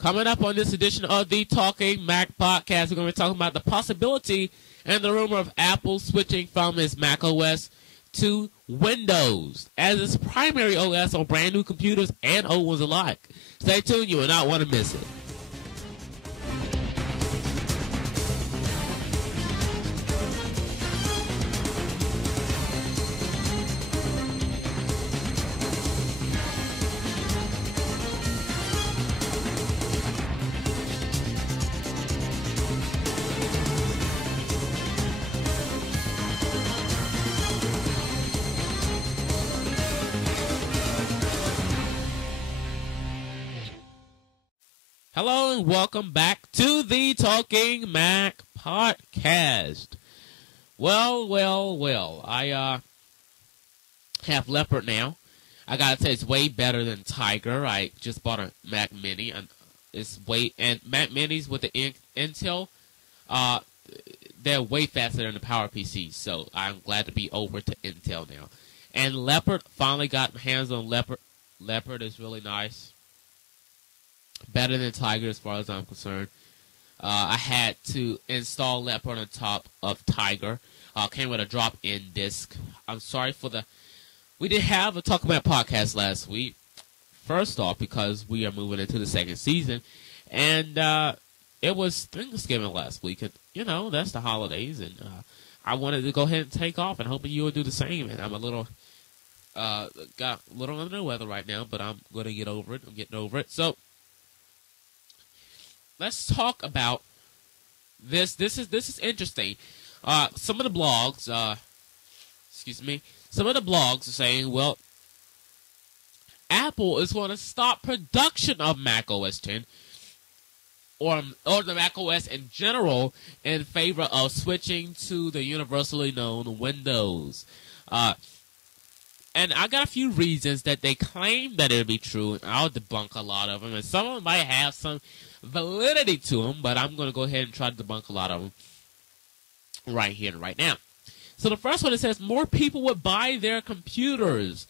Coming up on this edition of the Talking Mac podcast, we're going to be talking about the possibility and the rumor of Apple switching from its Mac OS to Windows as its primary OS on brand new computers and old ones alike. Stay tuned, you will not want to miss it. Hello and welcome back to the Talking Mac podcast. Well, I have Leopard now. I gotta say it's way better than Tiger. I just bought a Mac Mini, and Mac Minis with the Intel, they're way faster than the PowerPC. So I'm glad to be over to Intel now. And Leopard, finally got my hands on Leopard. Leopard is really nice. Better than Tiger as far as I'm concerned. I had to install Leopard on top of Tiger. Came with a drop-in disc. I'm sorry for we did have a Talk About podcast last week. First off, because we are moving into the second season. And it was Thanksgiving last week. And, you know, that's the holidays. And I wanted to go ahead and take off and hoping you would do the same. And I'm got a little under the weather right now, but I'm going to get over it. I'm getting over it. So, let's talk about this. This is interesting. Some of the blogs, some of the blogs are saying, well, Apple is going to stop production of Mac OS X or the Mac OS in general in favor of switching to the universally known Windows. And I got a few reasons that they claim that it'll be true, and I'll debunk a lot of them. And some of them might have some validity to them, but I'm going to go ahead and try to debunk a lot of them right here and right now. So the first one, it says more people would buy their computers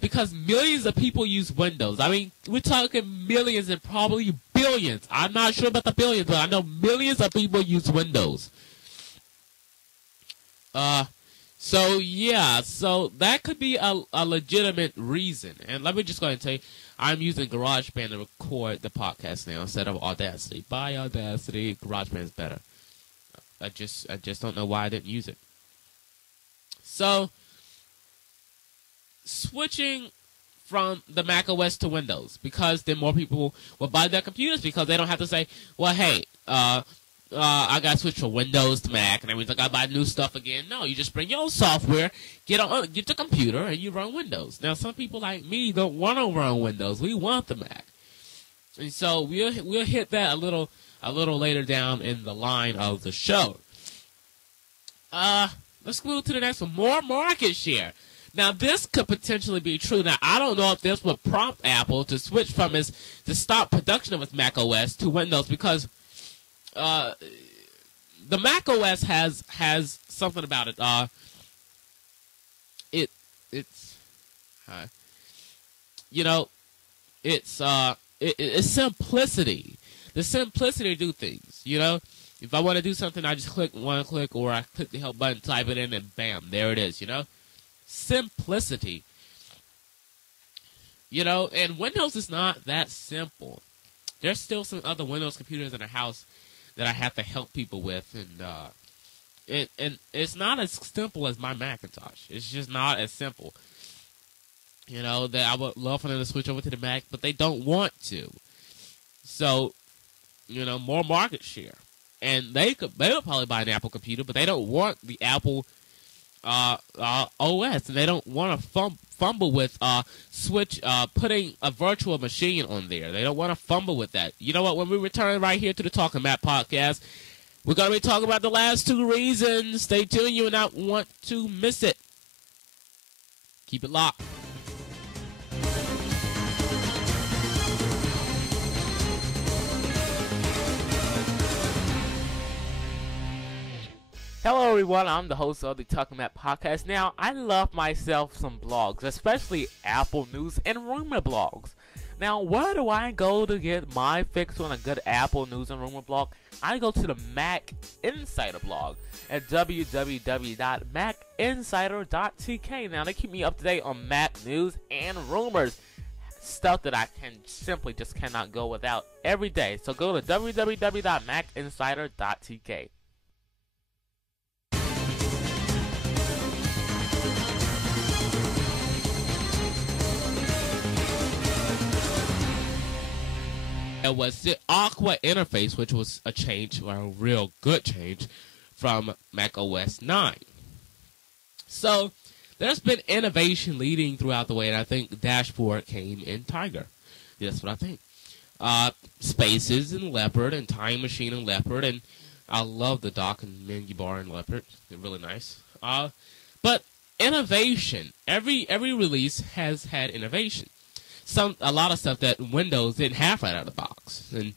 because millions of people use Windows. I mean, we're talking millions and probably billions. I'm not sure about the billions, but I know millions of people use Windows. So that could be a legitimate reason. And let me just go ahead and tell you, I'm using GarageBand to record the podcast now instead of Audacity. Buy Audacity, GarageBand's better. I just don't know why I didn't use it. So, switching from the Mac OS to Windows, because then more people will buy their computers because they don't have to say, well, hey, I got to switch from Windows to Mac, and that means I got to buy new stuff again. No, you just bring your own software, get the computer, and you run Windows. Now, some people like me don't want to run Windows. We want the Mac. And so we'll hit that a little later down in the line of the show. Let's move to the next one. More market share. Now, this could potentially be true. Now, I don't know if this would prompt Apple to switch from to stop production of its Mac OS to Windows, because the Mac OS has something about it. It's simplicity. The simplicity to do things. You know, if I want to do something, I just click one click, or I click the help button, type it in, and bam, there it is. You know, simplicity. You know, and Windows is not that simple. There's still some other Windows computers in the house that I have to help people with, and it's not as simple as my Macintosh. It's just not as simple. You know, that I would love for them to switch over to the Mac, but they don't want to. So, you know, more market share, and they would probably buy an Apple computer, but they don't want the Apple OS, and they don't want to fumble with putting a virtual machine on there. They don't want to fumble with that. You know what? When we return right here to the Talking Mac podcast, we're going to be talking about the last two reasons. Stay tuned. You will not want to miss it. Keep it locked. Hello everyone, I'm the host of the Talking Mac podcast. Now, I love myself some blogs, especially Apple News and rumor blogs. Now, where do I go to get my fix on a good Apple news and rumor blog? I go to the Mac Insider blog at www.macinsider.tk. Now, they keep me up to date on Mac news and rumors. Stuff that I can simply just cannot go without every day. So go to www.macinsider.tk. It was the Aqua interface, which was a change, or a real good change, from Mac OS 9. So there's been innovation leading throughout the way, and I think the dashboard came in Tiger. That's what I think. Spaces in Leopard, and Time Machine in Leopard, and I love the dock and menu bar in Leopard. They're really nice. But innovation, every release has had innovation. A lot of stuff that Windows didn't have right out of the box, and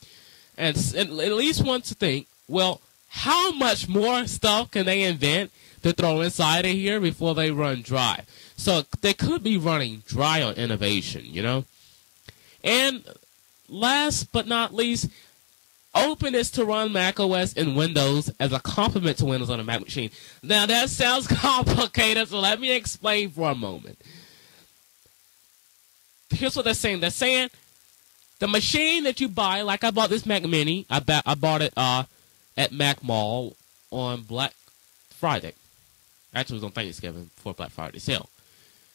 at least want to think, well, how much more stuff can they invent to throw inside of here before they run dry? So they could be running dry on innovation, you know. And last but not least, openness to run Mac OS and Windows as a complement to Windows on a Mac machine. Now that sounds complicated, so let me explain for a moment. Here's what they're saying. They're saying the machine that you buy, like I bought this Mac Mini. I bought it at Mac Mall on Black Friday. Actually, it was on Thanksgiving for Black Friday sale.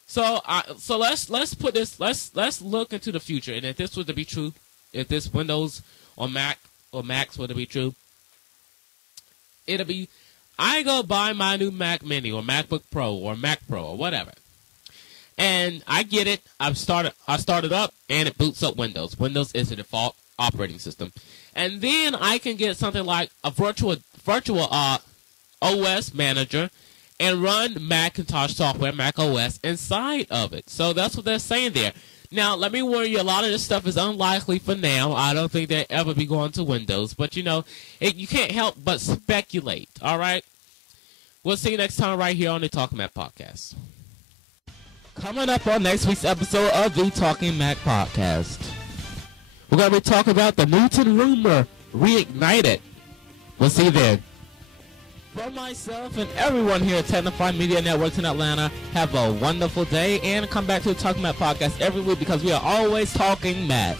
So let's put this. Let's look into the future, and if this were to be true, if this Windows or Mac or Macs were to be true, it'll be I go buy my new Mac Mini or MacBook Pro or Mac Pro or whatever. And I get it. I started up, and it boots up Windows. Windows is the default operating system. And then I can get something like a virtual OS manager and run Macintosh software, Mac OS, inside of it. So that's what they're saying there. Now, let me warn you, a lot of this stuff is unlikely for now. I don't think they'll ever be going to Windows. But, you know, you can't help but speculate, all right? We'll see you next time right here on the Talking Mac Podcast. Coming up on next week's episode of the Talking Mac Podcast, we're going to be talking about the Newton Rumor Reignited. We'll see you then. From myself and everyone here at Technify Media Networks in Atlanta, have a wonderful day, and come back to the Talking Mac Podcast every week because we are always talking Mac.